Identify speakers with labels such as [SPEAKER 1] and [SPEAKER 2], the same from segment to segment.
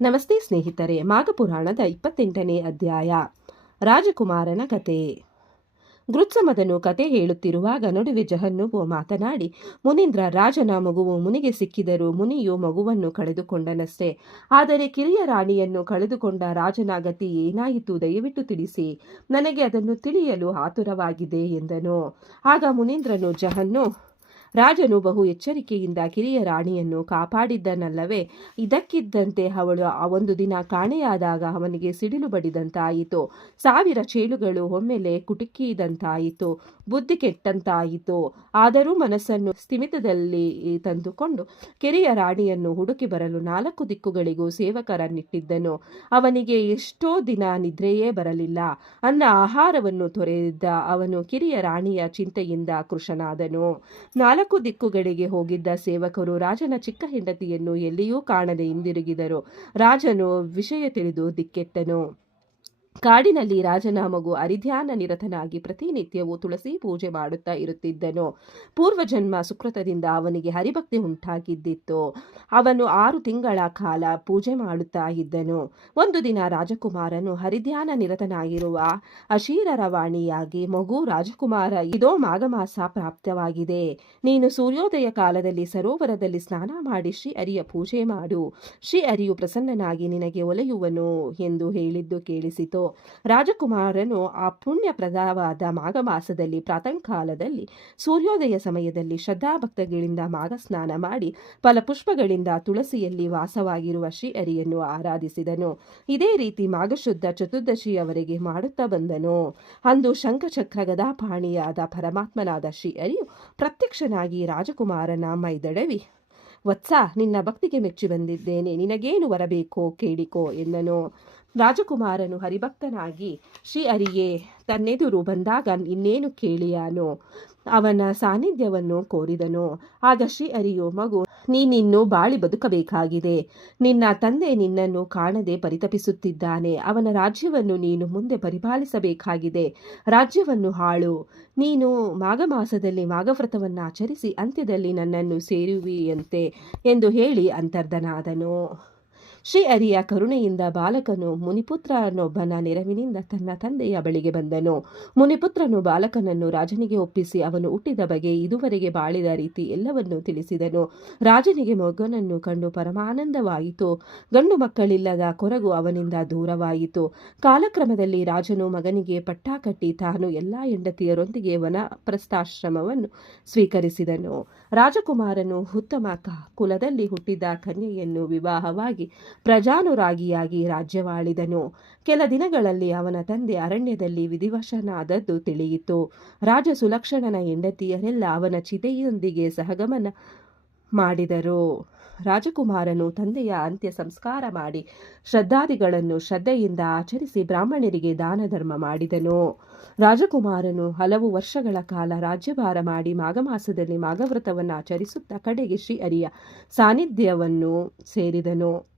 [SPEAKER 1] ನಮಸ್ತೆ ಸ್ನೇಹಿತರೆ, ಮಾಘಪುರಾಣದ ಇಪ್ಪತ್ತೆಂಟನೇ ಅಧ್ಯಾಯ. ರಾಜಕುಮಾರನ ಕತೆ. ಗೃತ್ಸಮದನು ಕತೆ ಹೇಳುತ್ತಿರುವಾಗ ನಡುವೆ ಜಹನ್ನುವು ಮಾತನಾಡಿ, ಮುನೀಂದ್ರ ರಾಜನ ಮಗುವು ಮುನಿಗೆ ಸಿಕ್ಕಿದರೂ ಮುನಿಯು ಮಗುವನ್ನು ಕಳೆದುಕೊಂಡನಷ್ಟೇ. ಆದರೆ ಕಿರಿಯ ರಾಣಿಯನ್ನು ಕಳೆದುಕೊಂಡ ರಾಜನ ಗತಿ ಏನಾಯಿತು ದಯವಿಟ್ಟು ತಿಳಿಸಿ. ನನಗೆ ಅದನ್ನು ತಿಳಿಯಲು ಆತುರವಾಗಿದೆ ಎಂದನು. ಆಗ ಮುನೀಂದ್ರನು ಜಹನ್ನು ರಾಜನು ಬಹು ಎಚ್ಚರಿಕೆಯಿಂದ ಕಿರಿಯ ರಾಣಿಯನ್ನು ಕಾಪಾಡಿದ್ದನಲ್ಲವೇ? ಇದಕ್ಕಿದ್ದಂತೆ ಅವಳು ಒಂದು ದಿನ ಕಾಣೆಯಾದಾಗ ಅವನಿಗೆ ಸಿಡಿಲು ಬಡಿದಂತಾಯಿತು. ಸಾವಿರ ಚೇಳುಗಳು ಒಮ್ಮೆಲೆ ಕುಟುಕಿದಂತಾಯಿತು. ಬುದ್ಧಿ ಕೆಟ್ಟಂತಾಯಿತು. ಆದರೂ ಮನಸ್ಸನ್ನು ಸ್ಥಿಮಿತದಲ್ಲಿ ತಂದುಕೊಂಡು ಕಿರಿಯ ರಾಣಿಯನ್ನು ಹುಡುಕಿ ಬರಲು ನಾಲ್ಕು ದಿಕ್ಕುಗಳಿಗೂ ಸೇವಕರನ್ನಿಟ್ಟಿದ್ದನು. ಅವನಿಗೆ ಎಷ್ಟೋ ದಿನ ನಿದ್ರೆಯೇ ಬರಲಿಲ್ಲ. ಅನ್ನ ಆಹಾರವನ್ನು ತೊರೆದಿದ್ದ ಅವನು ಕಿರಿಯ ರಾಣಿಯ ಚಿಂತೆಯಿಂದ ಕೃಶನಾದನು. ದಿಕ್ಕುಗಳಿಗೆ ಹೋಗಿದ್ದ ಸೇವಕರು ರಾಜನ ಚಿಕ್ಕ ಹೆಂಡತಿಯನ್ನು ಎಲ್ಲಿಯೂ ಕಾಣದೆ ಹಿಂದಿರುಗಿದರು. ರಾಜನು ವಿಷಯ ತಿಳಿದು ದಿಕ್ಕೆಟ್ಟನು. ಕಾಡಿನಲ್ಲಿ ರಾಜನ ಮಗು ಅರಿಧ್ಯಾನ ನಿರತನಾಗಿ ಪ್ರತಿನಿತ್ಯವೂ ತುಳಸಿ ಪೂಜೆ ಮಾಡುತ್ತಾ ಇರುತ್ತಿದ್ದನು. ಪೂರ್ವಜನ್ಮ ಸುಕೃತದಿಂದ ಅವನಿಗೆ ಹರಿಭಕ್ತಿ ಉಂಟಾಗಿದ್ದಿತ್ತು. ಅವನು ಆರು ತಿಂಗಳ ಕಾಲ ಪೂಜೆ ಮಾಡುತ್ತಾ ಇದ್ದನು. ಒಂದು ದಿನ ರಾಜಕುಮಾರನು ಹರಿಧ್ಯಾನ ನಿರತನಾಗಿರುವ ಅಶೀರರವಾಣಿಯಾಗಿ ಮಗು ರಾಜಕುಮಾರ, ಇದೋ ಮಾಘಮಾಸ ಪ್ರಾಪ್ತವಾಗಿದೆ. ನೀನು ಸೂರ್ಯೋದಯ ಕಾಲದಲ್ಲಿ ಸರೋವರದಲ್ಲಿ ಸ್ನಾನ ಮಾಡಿ ಶ್ರೀ ಅರಿಯ ಪೂಜೆ ಮಾಡು. ಶ್ರೀ ಅರಿಯು ಪ್ರಸನ್ನನಾಗಿ ನಿನಗೆ ಒಲೆಯುವನು ಎಂದು ಹೇಳಿದ್ದು ಕೇಳಿಸಿತು. ರಾಜಕುಮಾರನು ಆ ಪುಣ್ಯಪ್ರದವಾದ ಮಾಘಮಾಸದಲ್ಲಿ ಪ್ರಾತಂಕಾಲದಲ್ಲಿ ಸೂರ್ಯೋದಯ ಸಮಯದಲ್ಲಿ ಶ್ರದ್ಧಾಭಕ್ತಗಳಿಂದ ಮಾಘ ಸ್ನಾನ ಮಾಡಿ ಫಲಪುಷ್ಪಗಳಿಂದ ತುಳಸಿಯಲ್ಲಿ ವಾಸವಾಗಿರುವ ಶ್ರೀಹರಿಯನ್ನು ಆರಾಧಿಸಿದನು. ಇದೇ ರೀತಿ ಮಾಘಶುದ್ಧ ಚತುರ್ದಶಿಯವರೆಗೆ ಮಾಡುತ್ತಾ ಬಂದನು. ಅಂದು ಶಂಖಚಕ್ರ ಗದಾಪಾಣಿಯಾದ ಪರಮಾತ್ಮನಾದ ಶ್ರೀಹರಿಯು ಪ್ರತ್ಯಕ್ಷನಾಗಿ ರಾಜಕುಮಾರನ ಮೈದಡವಿ, ವತ್ಸ, ನಿನ್ನ ಭಕ್ತಿಗೆ ಮೆಚ್ಚಿ ಬಂದಿದ್ದೇನೆ. ನಿನಗೇನು ಬರಬೇಕೋ ಕೇಳಿಕೋ ಎಂದನು ರಾಜಕುಮಾರನು ಹರಿಭಕ್ತನಾಗಿ, ಶ್ರೀ ಅರಿಗೆ ತನ್ನೆದುರು ಬಂದಾಗ ಇನ್ನೇನು ಕೇಳಿಯಾನು? ಅವನ ಸಾನ್ನಿಧ್ಯವನ್ನು ಕೋರಿದನು? ಆಗ ಶ್ರೀ ಅರಿಯೋ ಮಗು, ನೀನಿನ್ನು ಬಾಳಿ ಬದುಕಬೇಕಾಗಿದೆ. ನಿನ್ನ ತಂದೆ ನಿನ್ನನ್ನು ಕಾಣದೆ ಪರಿತಪಿಸುತ್ತಿದ್ದಾನೆ. ಅವನ ರಾಜ್ಯವನ್ನು ನೀನು ಮುಂದೆ ಪರಿಪಾಲಿಸಬೇಕಾಗಿದೆ. ರಾಜ್ಯವನ್ನು ಹಾಳು. ನೀನು ಮಾಘಮಾಸದಲ್ಲಿ ಮಾಘವ್ರತವನ್ನು ಆಚರಿಸಿ, ಅಂತ್ಯದಲ್ಲಿ ನನ್ನನ್ನು ಸೇರುವಿಯಂತೆ ಎಂದು ಹೇಳಿ ಅಂತರ್ಧನಾದನು. ಶ್ರೀ ಅರಿಯ ಕರುಣೆಯಿಂದ ಬಾಲಕನು ಮುನಿಪುತ್ರನೊಬ್ಬನ ನೆರವಿನಿಂದ ತನ್ನ ತಂದೆಯ ಬಳಿಗೆ ಬಂದನು. ಮುನಿಪುತ್ರನು ಬಾಲಕನನ್ನು ರಾಜನಿಗೆ ಒಪ್ಪಿಸಿ ಅವನು ಹುಟ್ಟಿದ ಬಗೆ ಇದುವರೆಗೆ ಬಾಳಿದ ರೀತಿ ಎಲ್ಲವನ್ನೂ ತಿಳಿಸಿದನು. ರಾಜನಿಗೆ ಮಗನನ್ನು ಕಂಡು ಪರಮಾನಂದವಾಯಿತು. ಗಂಡು ಮಕ್ಕಳಿಲ್ಲದ ಕೊರಗು ಅವನಿಂದ ದೂರವಾಯಿತು. ಕಾಲಕ್ರಮದಲ್ಲಿ ರಾಜನು ಮಗನಿಗೆ ಪಟ್ಟ ಕಟ್ಟಿ ತಾನು ಎಲ್ಲ ಹೆಂಡತಿಯರೊಂದಿಗೆ ವನಪ್ರಸ್ಥಾಶ್ರಮವನ್ನು ಸ್ವೀಕರಿಸಿದನು. ರಾಜಕುಮಾರನು ಉತ್ತಮ ಕುಲದಲ್ಲಿ ಹುಟ್ಟಿದ ಕನ್ಯೆಯನ್ನು ವಿವಾಹವಾಗಿ ಪ್ರಜಾನುರಾಗಿಯಾಗಿ ರಾಜ್ಯವಾಳಿದನು. ಕೆಲ ದಿನಗಳಲ್ಲಿ ಅವನ ತಂದೆ ಅರಣ್ಯದಲ್ಲಿ ವಿಧಿವಶನಾದದ್ದು ತಿಳಿಯಿತು. ರಾಜ ಸುಲಕ್ಷಣನ ಹೆಂಡತಿಯರೆಲ್ಲ ಅವನ ಚಿತೆಯೊಂದಿಗೆ ಸಹಗಮನ ಮಾಡಿದರು. ರಾಜಕುಮಾರನು ತಂದೆಯ ಅಂತ್ಯ ಸಂಸ್ಕಾರ ಮಾಡಿ ಶ್ರದ್ಧಾದಿಗಳನ್ನು ಶ್ರದ್ಧೆಯಿಂದ ಆಚರಿಸಿ ಬ್ರಾಹ್ಮಣರಿಗೆ ದಾನ ಧರ್ಮ ಮಾಡಿದನು. ರಾಜಕುಮಾರನು ಹಲವು ವರ್ಷಗಳ ಕಾಲ ರಾಜ್ಯಭಾರ ಮಾಡಿ ಮಾಘಮಾಸದಲ್ಲಿ ಮಾಘವ್ರತವನ್ನು ಆಚರಿಸುತ್ತಾ ಕಡೆಗೆ ಶ್ರೀ ಅರಿಯ ಸಾನ್ನಿಧ್ಯವನ್ನು ಸೇರಿದನು.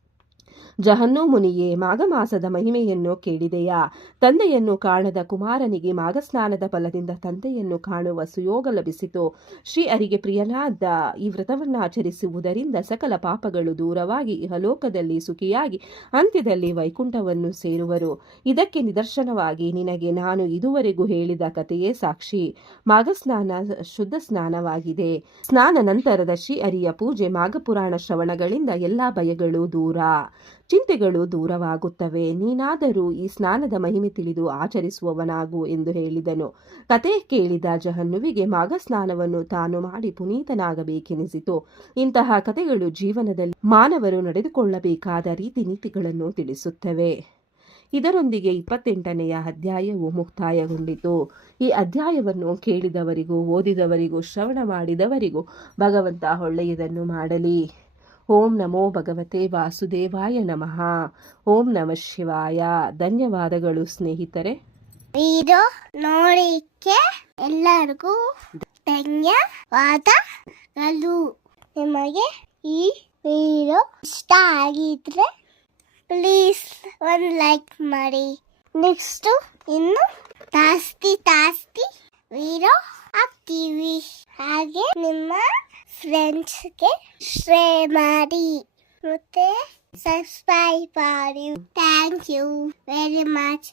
[SPEAKER 1] ಜಹನ್ನು ಮುನಿಯೇ ಮಾಘಮಾಸದ ಮಹಿಮೆಯನ್ನು ಕೇಳಿದೆಯಾ? ತಂದೆಯನ್ನು ಕಾಣದ ಕುಮಾರನಿಗೆ ಮಾಘಸ್ನಾನದ ಫಲದಿಂದ ತಂದೆಯನ್ನು ಕಾಣುವ ಸುಯೋಗ ಲಭಿಸಿತು. ಶ್ರೀ ಅರಿಗೆ ಪ್ರಿಯನಾದ ಈ ವ್ರತವನ್ನು ಆಚರಿಸುವುದರಿಂದ ಸಕಲ ಪಾಪಗಳು ದೂರವಾಗಿ ಇಹಲೋಕದಲ್ಲಿ ಸುಖಿಯಾಗಿ ಅಂತ್ಯದಲ್ಲಿ ವೈಕುಂಠವನ್ನು ಸೇರುವರು. ಇದಕ್ಕೆ ನಿದರ್ಶನವಾಗಿ ನಿನಗೆ ನಾನು ಇದುವರೆಗೂ ಹೇಳಿದ ಕಥೆಯೇ ಸಾಕ್ಷಿ. ಮಾಘಸ್ನಾನ ಶುದ್ಧ ಸ್ನಾನವಾಗಿದೆ. ಸ್ನಾನ ನಂತರದ ಶ್ರೀ ಅರಿಯ ಪೂಜೆ ಮಾಘಪುರಾಣ ಶ್ರವಣಗಳಿಂದ ಎಲ್ಲಾ ಭಯಗಳು ದೂರ. ಚಿಂತೆಗಳು ದೂರವಾಗುತ್ತವೆ. ನೀನಾದರೂ ಈ ಸ್ನಾನದ ಮಹಿಮೆ ತಿಳಿದು ಆಚರಿಸುವವನಾಗು ಎಂದು ಹೇಳಿದನು. ಕತೆ ಕೇಳಿದ ಜಹನ್ನುವಿಗೆ ಮಾಘ ಸ್ನಾನವನ್ನು ತಾನು ಮಾಡಿ ಪುನೀತನಾಗಬೇಕೆನಿಸಿತು. ಇಂತಹ ಕತೆಗಳು ಜೀವನದಲ್ಲಿ ಮಾನವರು ನಡೆದುಕೊಳ್ಳಬೇಕಾದ ರೀತಿ ನೀತಿಗಳನ್ನು ತಿಳಿಸುತ್ತವೆ. ಇದರೊಂದಿಗೆ ಇಪ್ಪತ್ತೆಂಟನೆಯ ಅಧ್ಯಾಯವು ಮುಕ್ತಾಯಗೊಂಡಿತು. ಈ ಅಧ್ಯಾಯವನ್ನು ಕೇಳಿದವರಿಗೂ, ಓದಿದವರಿಗೂ, ಶ್ರವಣ ಮಾಡಿದವರಿಗೂ ಭಗವಂತ ಒಳ್ಳೆಯದನ್ನು ಮಾಡಲಿ. ಓಂ ನಮೋ ಭಗವತೆ ವಾಸುದೇವಾಯ ನಮಃ. ಓಂ ನಮಃ ಶಿವಾಯ. ಧನ್ಯವಾದಗಳು ಸ್ನೇಹಿತರೆ.
[SPEAKER 2] ಇದು ನೋಡಿಕೆ ಎಲ್ಲರಿಗೂ ಧನ್ಯವಾದಗಳು. ನಿಮಗೆ ಈ ವಿಡಿಯೋ ಇಷ್ಟ ಆಗಿದ್ರೆ ಪ್ಲೀಸ್ ಒಂದು ಲೈಕ್ ಮಾಡಿ. ನೆಕ್ಸ್ಟು ಇನ್ನು ಜಾಸ್ತಿ ಜಾಸ್ತಿ ವಿಡಿಯೋ ಹಾಕ್ತೀವಿ. ಹಾಗೆ ನಿಮ್ಮ ಫ್ರೆಂಡ್ಸ್ಗೆ ಶೇರ್ ಮಾಡಿ ಮತ್ತೆ subscribe for you. Thank you very much.